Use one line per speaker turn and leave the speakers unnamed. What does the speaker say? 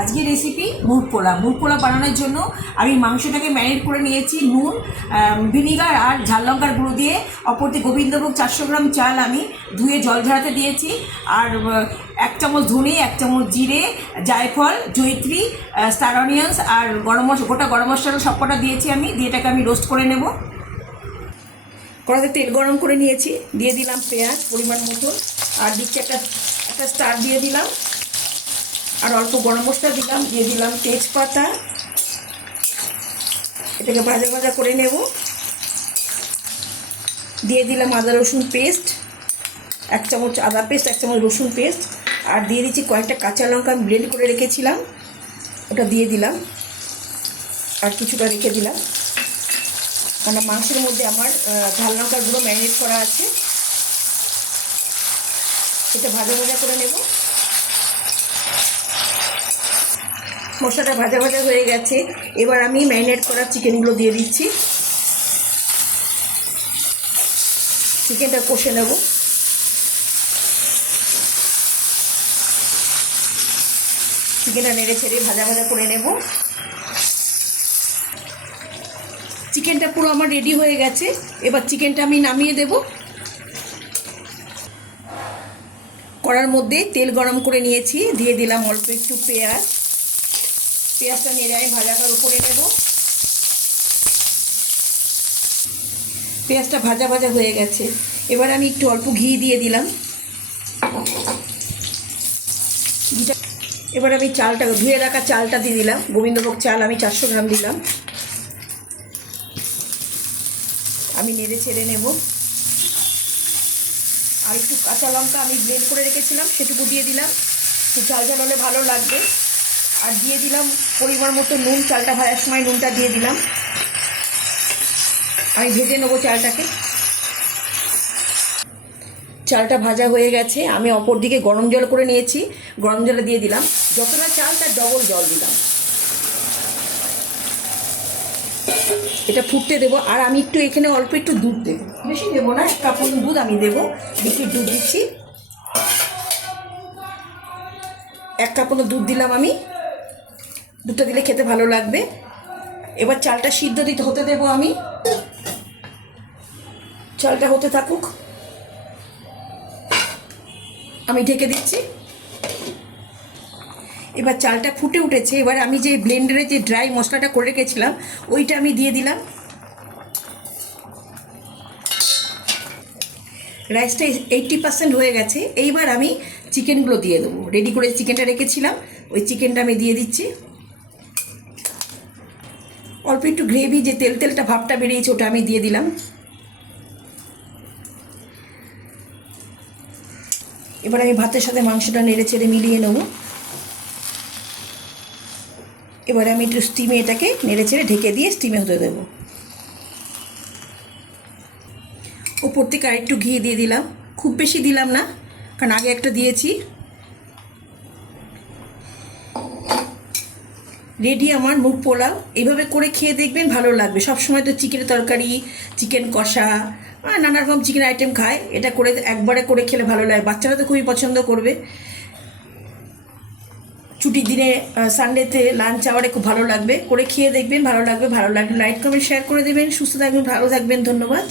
আজকে রেসিপি মুগ পোলা মুগ পোলা বানানোর জন্য আমি মাংসটাকে ম্যারিনেট করে নিয়েছি, নুন ভিনিগার আর ঝাল লঙ্কার গুঁড়ো দিয়ে। অপরতে গোবিন্দভোগ চারশো গ্রাম চাল আমি ধুয়ে জল ঝরাতে দিয়েছি। আর এক চামচ ধনে, এক চামচ জিরে, জায়ফল, জৈত্রী স্টার অনিয়ন্স আর গরম মশলা গোটা গরম মশলা সবকটা দিয়েছি আমি। দিয়ে এটাকে আমি রোস্ট করে নেব। কড়াতে তেল গরম করে নিয়েছি। দিয়ে দিলাম পেঁয়াজ পরিমাণ মতো আর দিচ্ছি একটা একটা স্টার দিয়ে দিলাম। আর অল্প গরম মশলা দিলাম, দিয়ে দিলাম তেজপাতা। এটাকে ভাজা ভাজা করে নেব। দিয়ে দিলাম আদা রসুন পেস্ট, এক চামচ আদা পেস্ট, এক চামচ রসুন পেস্ট। আর দিয়ে দিচ্ছি কয়েকটা কাঁচা লঙ্কা আমি ব্লেন্ড করে রেখেছিলাম, ওটা দিয়ে দিলাম। আর কিছুটা রেখে দিলাম। কারণ মাংসের মধ্যে আমার ঝাল লঙ্কার গুঁড়ো ম্যারিনেট করা আছে। এটা ভাজা ভাজা করে নেব। মশলাটা ভাজা ভাজা হয়ে গেছে। এবার আমি ম্যারিনেট করা চিকেনগুলো দিয়ে দিচ্ছি। চিকেনটা কষে নেব। চিকেনটা নেড়ে ছেড়ে ভাজা ভাজা করে নেব। চিকেনটা পুরো আমার রেডি হয়ে গেছে। এবার চিকেনটা আমি নামিয়ে দেব। কড়ার মধ্যে তেল গরম করে নিয়েছি। দিয়ে দিলাম অল্প একটু পেঁয়াজ। পেঁয়াজটা নেড়ে আমি ভাজা করে করে নেব। পেঁয়াজটা ভাজা ভাজা হয়ে গেছে। এবার আমি একটু অল্প ঘি দিয়ে দিলাম। এবার আমি চালটা ধুয়ে রাখা চালটা দিয়ে দিলাম। গোবিন্দভোগ চাল আমি চারশো গ্রাম দিলাম। আমি নেড়ে ছেড়ে নেব। আর একটু কাঁচা লঙ্কা আমি ব্লেন্ড করে রেখেছিলাম, সেটুকু দিয়ে দিলাম। ঝাল ঝাল হলে ভালো লাগবে। আর দিয়ে দিলাম পরিমাণ মতো নুন, চালটা ভাজার সময় নুনটা দিয়ে দিলাম। আমি ভেজে নেব চালটাকে। চালটা ভাজা হয়ে গেছে, আমি অপর দিকে গরম জল করে নিয়েছি। গরম জলে দিয়ে দিলাম। যতটা চাল তার ডবল জল দিলাম। এটা ফুটতে দেবো, আর আমি একটু এখানে অল্প একটু দুধ দেবো। বেশি দেবো না, এক কাপ দুধ আমি দেবো। একটু দুধ দিচ্ছি। এক কাপ দুধ দিলাম আমি। দুধটা দিলে খেতে ভালো লাগবে। এবার চালটা সিদ্ধ দিতে হতে দেবো আমি। চালটা হতে থাকুক। আমি ঢেকে দিচ্ছি। এবার চালটা ফুটে উঠেছে। এবার আমি যে ব্লেন্ডারে যে ড্রাই মশলাটা করে রেখেছিলাম, ওইটা আমি দিয়ে দিলাম। রাইসটা এইটটি পার্সেন্ট হয়ে গেছে। এইবার আমি চিকেনগুলো দিয়ে দেবো। রেডি করে চিকেনটা রেখেছিলাম। ওই চিকেনটা আমি দিয়ে দিচ্ছি। অল্প একটু গ্রেভি যে তেল তেলটা ভাবটা বেরিয়েছে, ওটা আমি দিয়ে দিলাম। এবার আমি ভাতের সাথে মাংসটা নেড়ে চেড়ে মিলিয়ে নেব। এবারে আমি একটু স্টিমে এটাকে নেড়ে চেড়ে ঢেকে দিয়ে স্টিমে হতে দেবো। ওপর থেকে আরেকটু ঘি দিয়ে দিলাম। খুব বেশি দিলাম না, কারণ আগে একটা দিয়েছি। রেডি আমার মুগ পোলাও। এইভাবে করে খেয়ে দেখবেন ভালো লাগবে। সব সময় তো চিকেনের তরকারি, চিকেন কষা নানা রকম চিকেন আইটেম খায়। এটা করে একবারে করে খেলে ভালো লাগে। বাচ্চারা তো খুবই পছন্দ করবে। ছুটির দিনে সানডেতে লাঞ্চ আওয়ারে খুব ভালো লাগবে। করে খেয়ে দেখবেন, ভালো লাগবে। ভালো লাগবে লাইক কমেন্ট শেয়ার করে দেবেন। সুস্থ থাকবেন, ভালো থাকবেন। ধন্যবাদ।